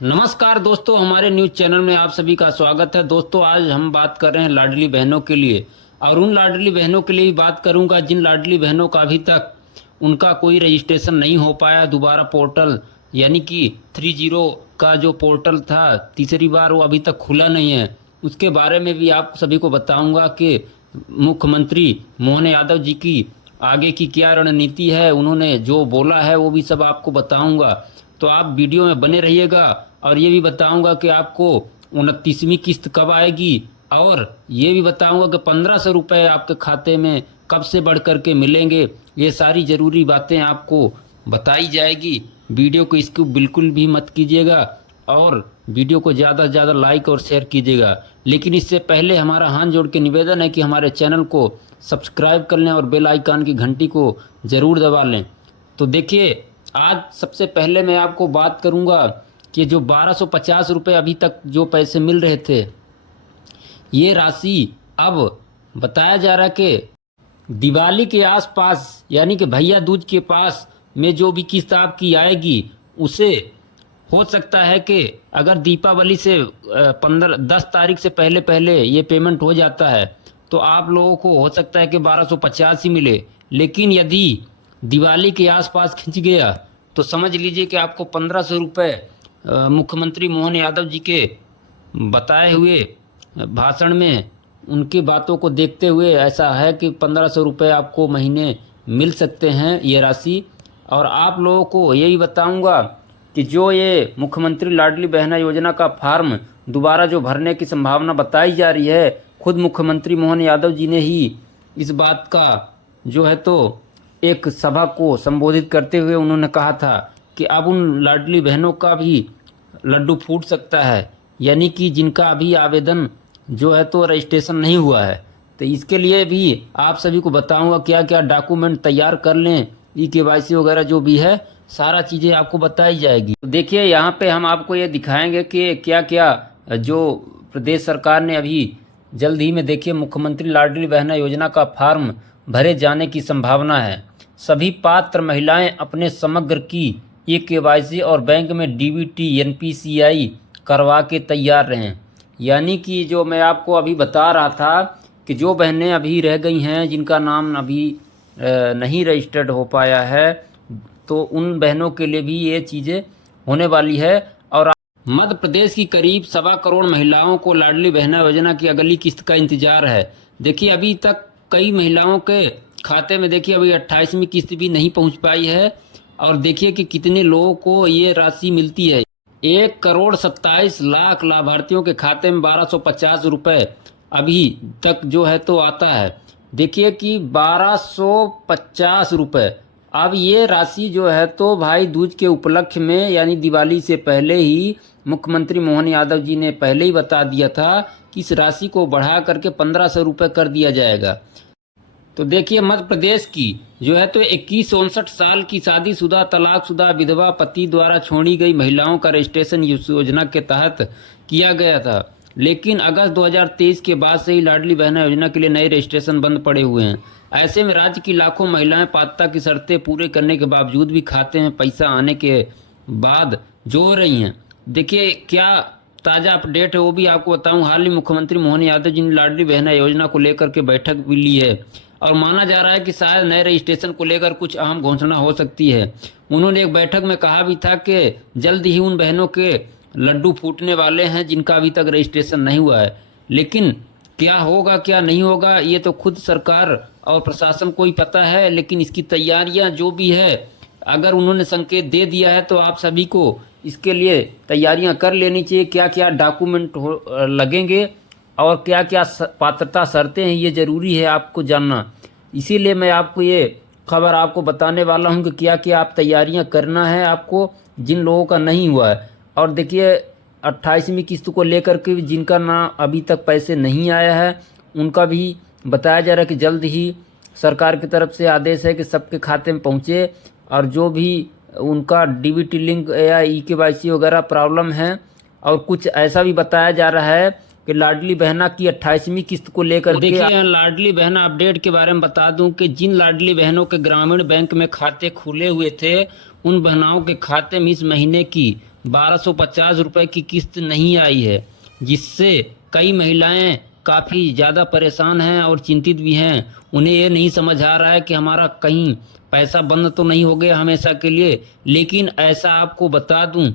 नमस्कार दोस्तों, हमारे न्यूज चैनल में आप सभी का स्वागत है। दोस्तों, आज हम बात कर रहे हैं लाडली बहनों के लिए, और उन लाडली बहनों के लिए भी बात करूंगा जिन लाडली बहनों का अभी तक उनका कोई रजिस्ट्रेशन नहीं हो पाया। दोबारा पोर्टल यानी कि 30 का जो पोर्टल था तीसरी बार, वो अभी तक खुला नहीं है। उसके बारे में भी आप सभी को बताऊंगा कि मुख्यमंत्री मोहन यादव जी की आगे की क्या रणनीति है, उन्होंने जो बोला है वो भी सब आपको बताऊंगा। तो आप वीडियो में बने रहिएगा, और ये भी बताऊंगा कि आपको 29वीं किस्त कब आएगी, और ये भी बताऊंगा कि 1500 रुपये आपके खाते में कब से बढ़ कर के मिलेंगे। ये सारी ज़रूरी बातें आपको बताई जाएगी। वीडियो को इसको बिल्कुल भी मत कीजिएगा, और वीडियो को ज़्यादा से ज़्यादा लाइक और शेयर कीजिएगा। लेकिन इससे पहले हमारा हाथ जोड़ के निवेदन है कि हमारे चैनल को सब्सक्राइब कर लें और बेल आइकन की घंटी को ज़रूर दबा लें। तो देखिए, आज सबसे पहले मैं आपको बात करूंगा कि जो 1250 रुपये अभी तक जो पैसे मिल रहे थे, ये राशि अब बताया जा रहा है कि दिवाली के आसपास यानी कि भैया दूज के पास में जो भी किस्त आपकी आएगी, उसे हो सकता है कि अगर दीपावली से 10 तारीख से पहले पहले ये पेमेंट हो जाता है तो आप लोगों को हो सकता है कि 1250 ही मिले। लेकिन यदि दिवाली के आसपास खिंच गया तो समझ लीजिए कि आपको 1500 रुपये मुख्यमंत्री मोहन यादव जी के बताए हुए भाषण में उनकी बातों को देखते हुए ऐसा है कि 1500 रुपये आपको महीने मिल सकते हैं ये राशि। और आप लोगों को यही बताऊंगा कि जो ये मुख्यमंत्री लाडली बहना योजना का फॉर्म दोबारा जो भरने की संभावना बताई जा रही है, खुद मुख्यमंत्री मोहन यादव जी ने ही इस बात का जो है तो एक सभा को संबोधित करते हुए उन्होंने कहा था कि अब उन लाडली बहनों का भी लड्डू फूट सकता है, यानी कि जिनका अभी आवेदन जो है तो रजिस्ट्रेशन नहीं हुआ है। तो इसके लिए भी आप सभी को बताऊंगा क्या क्या डॉक्यूमेंट तैयार कर लें, KYC वगैरह जो भी है सारा चीज़ें आपको बताई जाएगी। तो देखिए, यहाँ पे हम आपको ये दिखाएंगे कि क्या क्या जो प्रदेश सरकार ने अभी जल्द ही में देखिए मुख्यमंत्री लाडली बहना योजना का फॉर्म भरे जाने की संभावना है। सभी पात्र महिलाएं अपने समग्र की KYC और बैंक में DBT NPCI करवा के तैयार रहें। यानी कि जो मैं आपको अभी बता रहा था कि जो बहनें अभी रह गई हैं जिनका नाम अभी नहीं रजिस्टर्ड हो पाया है, तो उन बहनों के लिए भी ये चीज़ें होने वाली है। और मध्य प्रदेश की करीब 1.25 करोड़ महिलाओं को लाडली बहना योजना की अगली किस्त का इंतजार है। देखिए, अभी तक कई महिलाओं के खाते में देखिए अभी 28वीं किस्त भी नहीं पहुंच पाई है। और देखिए कि कितने लोगों को ये राशि मिलती है। 1,27,00,000 लाभार्थियों के खाते में 1250 रुपये अभी तक जो है तो आता है। देखिए कि 1250 रुपये, अब ये राशि जो है तो भाई दूज के उपलक्ष्य में यानी दिवाली से पहले ही मुख्यमंत्री मोहन यादव जी ने पहले ही बता दिया था कि इस राशि को बढ़ा करके 1500 रुपये कर दिया जाएगा। तो देखिए, मध्य प्रदेश की जो है तो 21-59 साल की शादीशुदा, तलाकशुदा, विधवा, पति द्वारा छोड़ी गई महिलाओं का रजिस्ट्रेशन इस योजना के तहत किया गया था। लेकिन अगस्त 2023 के बाद से ही लाडली बहना योजना के लिए नए रजिस्ट्रेशन बंद पड़े हुए हैं। ऐसे में राज्य की लाखों महिलाएं पात्रता की शर्तें पूरे करने के बावजूद भी खाते में पैसा आने के बाद जो रही हैं। देखिए क्या ताज़ा अपडेट है वो भी आपको बताऊं। हाल ही मुख्यमंत्री मोहन यादव जी ने लाडली बहना योजना को लेकर के बैठक भी ली है, और माना जा रहा है कि शायद नए रजिस्ट्रेशन को लेकर कुछ अहम घोषणा हो सकती है। उन्होंने एक बैठक में कहा भी था कि जल्द ही उन बहनों के लड्डू फूटने वाले हैं जिनका अभी तक रजिस्ट्रेशन नहीं हुआ है। लेकिन क्या होगा क्या नहीं होगा ये तो खुद सरकार और प्रशासन को ही पता है। लेकिन इसकी तैयारियां जो भी है, अगर उन्होंने संकेत दे दिया है तो आप सभी को इसके लिए तैयारियां कर लेनी चाहिए। क्या क्या डॉक्यूमेंट लगेंगे और क्या क्या पात्रता शर्तें हैं, ये ज़रूरी है आपको जानना। इसीलिए मैं आपको ये खबर आपको बताने वाला हूँ कि क्या क्या आप तैयारियां करना है आपको जिन लोगों का नहीं हुआ है। और देखिए, 28वीं किस्त को लेकर के जिनका ना अभी तक पैसे नहीं आया है, उनका भी बताया जा रहा है कि जल्द ही सरकार की तरफ से आदेश है कि सबके खाते में पहुँचे। और जो भी उनका DBT लिंक या KYC वगैरह प्रॉब्लम है, और कुछ ऐसा भी बताया जा रहा है कि लाडली बहना की 28वीं किस्त को लेकर देखिए, लाडली बहना अपडेट के बारे में बता दूं कि जिन लाडली बहनों के ग्रामीण बैंक में खाते खुले हुए थे, उन बहनों के खाते में इस महीने की ₹1250 की किस्त नहीं आई है, जिससे कई महिलाएं काफ़ी ज़्यादा परेशान हैं और चिंतित भी हैं। उन्हें ये नहीं समझ आ रहा है कि हमारा कहीं पैसा बंद तो नहीं हो गया हमेशा के लिए। लेकिन ऐसा आपको बता दूं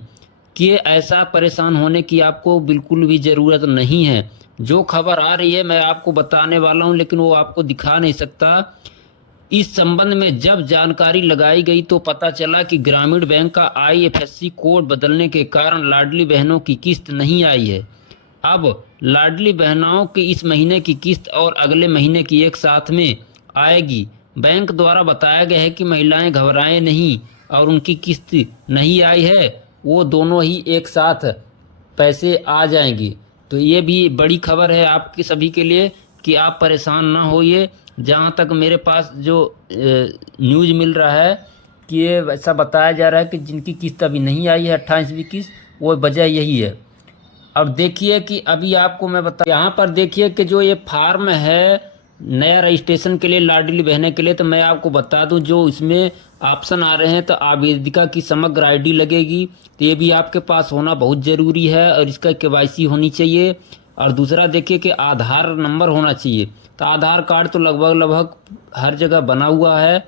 कि ऐसा परेशान होने की आपको बिल्कुल भी ज़रूरत नहीं है। जो खबर आ रही है मैं आपको बताने वाला हूं, लेकिन वो आपको दिखा नहीं सकता। इस संबंध में जब जानकारी लगाई गई तो पता चला कि ग्रामीण बैंक का IFSC कोड बदलने के कारण लाडली बहनों की किस्त नहीं आई है। अब लाडली बहनों की इस महीने की किस्त और अगले महीने की एक साथ में आएगी। बैंक द्वारा बताया गया है कि महिलाएं घबराएं नहीं, और उनकी किस्त नहीं आई है वो दोनों ही एक साथ पैसे आ जाएंगी। तो ये भी बड़ी खबर है आपके सभी के लिए कि आप परेशान ना होइए। जहाँ तक मेरे पास जो न्यूज़ मिल रहा है कि ये ऐसा बताया जा रहा है कि जिनकी किस्त अभी नहीं आई है 28वीं किस्त, वो वजह यही है। अब देखिए कि अभी आपको मैं बता, यहाँ पर देखिए कि जो ये फार्म है नया रजिस्ट्रेशन के लिए लाडली बहने के लिए, तो मैं आपको बता दूं जो इसमें ऑप्शन आ रहे हैं, तो आवेदिका की समग्र आईडी लगेगी, तो ये भी आपके पास होना बहुत ज़रूरी है, और इसका KYC होनी चाहिए। और दूसरा देखिए कि आधार नंबर होना चाहिए, तो आधार कार्ड तो लगभग हर जगह बना हुआ है,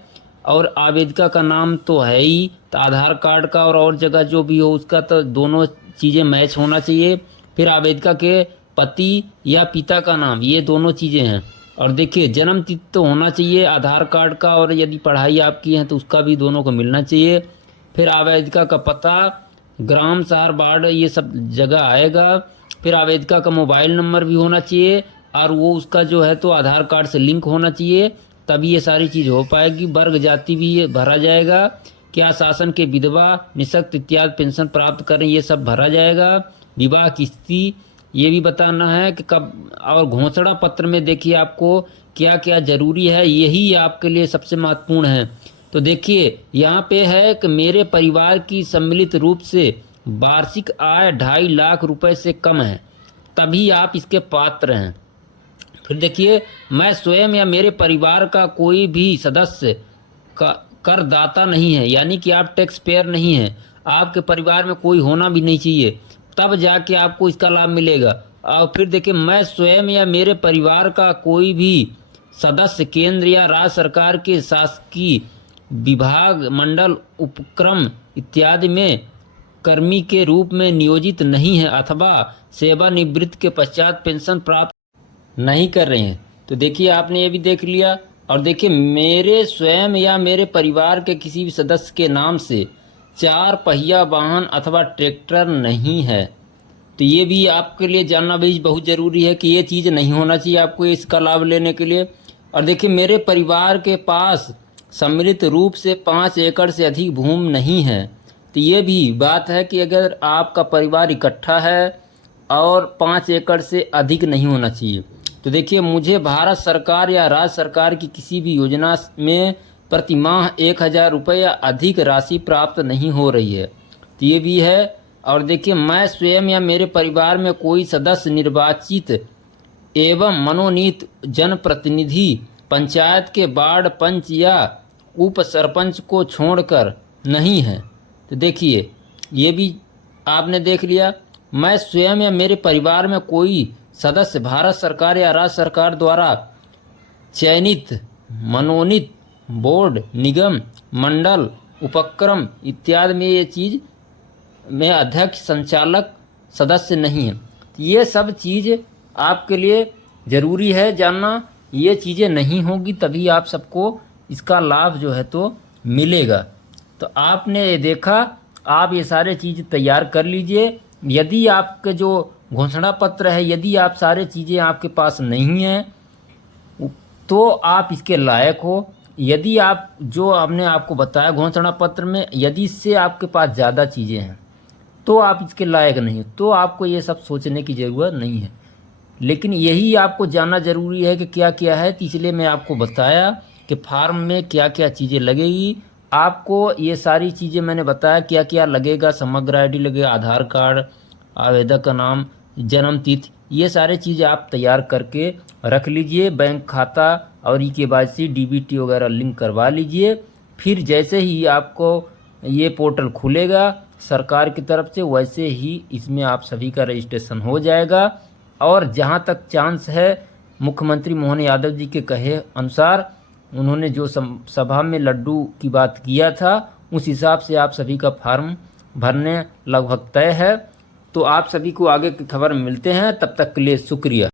और आवेदिका का नाम तो है ही, तो आधार कार्ड का और जगह जो भी हो उसका तो दोनों चीज़ें मैच होना चाहिए। फिर आवेदिका के पति या पिता का नाम, ये दोनों चीज़ें हैं। और देखिए जन्म तिथि तो होना चाहिए आधार कार्ड का, और यदि पढ़ाई आपकी है तो उसका भी दोनों को मिलना चाहिए। फिर आवेदिका का पता, ग्राम, शहर, वार्ड, ये सब जगह आएगा। फिर आवेदिका का मोबाइल नंबर भी होना चाहिए, और वो उसका जो है तो आधार कार्ड से लिंक होना चाहिए, तभी ये सारी चीज़ हो पाएगी। वर्ग जाति भी ये भरा जाएगा, क्या शासन के विधवा, निःशक्त इत्यादि पेंशन प्राप्त करें, ये सब भरा जाएगा। विवाह की स्थिति ये भी बताना है कि कब, और घोषणा पत्र में देखिए आपको क्या क्या ज़रूरी है, यही आपके लिए सबसे महत्वपूर्ण है। तो देखिए यहाँ पे है कि मेरे परिवार की सम्मिलित रूप से वार्षिक आय 2.5 लाख रुपए से कम है, तभी आप इसके पात्र हैं। फिर देखिए मैं स्वयं या मेरे परिवार का कोई भी सदस्य का करदाता नहीं है, यानी कि आप टैक्स पेयर नहीं हैं, आपके परिवार में कोई होना भी नहीं चाहिए, तब जाके आपको इसका लाभ मिलेगा। और फिर देखिए मैं स्वयं या मेरे परिवार का कोई भी सदस्य केंद्र या राज्य सरकार के शासकीय विभाग, मंडल, उपक्रम इत्यादि में कर्मी के रूप में नियोजित नहीं है, अथवा सेवानिवृत्ति के पश्चात पेंशन प्राप्त नहीं कर रहे हैं। तो देखिए आपने ये भी देख लिया। और देखिए मेरे स्वयं या मेरे परिवार के किसी भी सदस्य के नाम से 4 पहिया वाहन अथवा ट्रैक्टर नहीं है, तो ये भी आपके लिए जानना भी बहुत ज़रूरी है कि ये चीज़ नहीं होना चाहिए आपको इसका लाभ लेने के लिए। और देखिए मेरे परिवार के पास सम्मिलित रूप से 5 एकड़ से अधिक भूमि नहीं है, तो ये भी बात है कि अगर आपका परिवार इकट्ठा है और 5 एकड़ से अधिक नहीं होना चाहिए। तो देखिए मुझे भारत सरकार या राज्य सरकार की किसी भी योजना में प्रति माह 1,000 रुपये या अधिक राशि प्राप्त नहीं हो रही है, तो ये भी है। और देखिए मैं स्वयं या मेरे परिवार में कोई सदस्य निर्वाचित एवं मनोनीत जनप्रतिनिधि पंचायत के वार्ड पंच या उप सरपंच को छोड़कर नहीं है। तो देखिए ये भी आपने देख लिया। मैं स्वयं या मेरे परिवार में कोई सदस्य भारत सरकार या राज्य सरकार द्वारा चयनित मनोनीत बोर्ड, निगम, मंडल, उपक्रम इत्यादि में ये चीज़ में अध्यक्ष, संचालक, सदस्य नहीं है। ये सब चीज़ आपके लिए ज़रूरी है जानना। ये चीज़ें नहीं होगी तभी आप सबको इसका लाभ जो है तो मिलेगा। तो आपने ये देखा, आप ये सारे चीज़ तैयार कर लीजिए। यदि आपके जो घोषणा पत्र है, यदि आप सारे चीज़ें आपके पास नहीं हैं तो आप इसके लायक हो। यदि आप जो हमने आपको बताया घोषणा पत्र में, यदि इससे आपके पास ज़्यादा चीज़ें हैं तो आप इसके लायक नहीं, तो आपको ये सब सोचने की ज़रूरत नहीं है। लेकिन यही आपको जानना ज़रूरी है कि क्या क्या है, तो इसलिए मैं आपको बताया कि फार्म में क्या क्या चीज़ें लगेगी। आपको ये सारी चीज़ें मैंने बताया क्या क्या लगेगा, समग्र आईडी लगेगा, आधार कार्ड, आवेदक का नाम, जन्म तिथि, ये सारे चीज़ें आप तैयार करके रख लीजिए। बैंक खाता और KYC DBT वगैरह लिंक करवा लीजिए। फिर जैसे ही आपको ये पोर्टल खुलेगा, सरकार की तरफ से, वैसे ही इसमें आप सभी का रजिस्ट्रेशन हो जाएगा। और जहाँ तक चांस है, मुख्यमंत्री मोहन यादव जी के कहे अनुसार उन्होंने जो सभा में लड्डू की बात किया था, उस हिसाब से आप सभी का फार्म भरने लगभग तय है। तो आप सभी को आगे की खबर में मिलते हैं, तब तक के लिए शुक्रिया।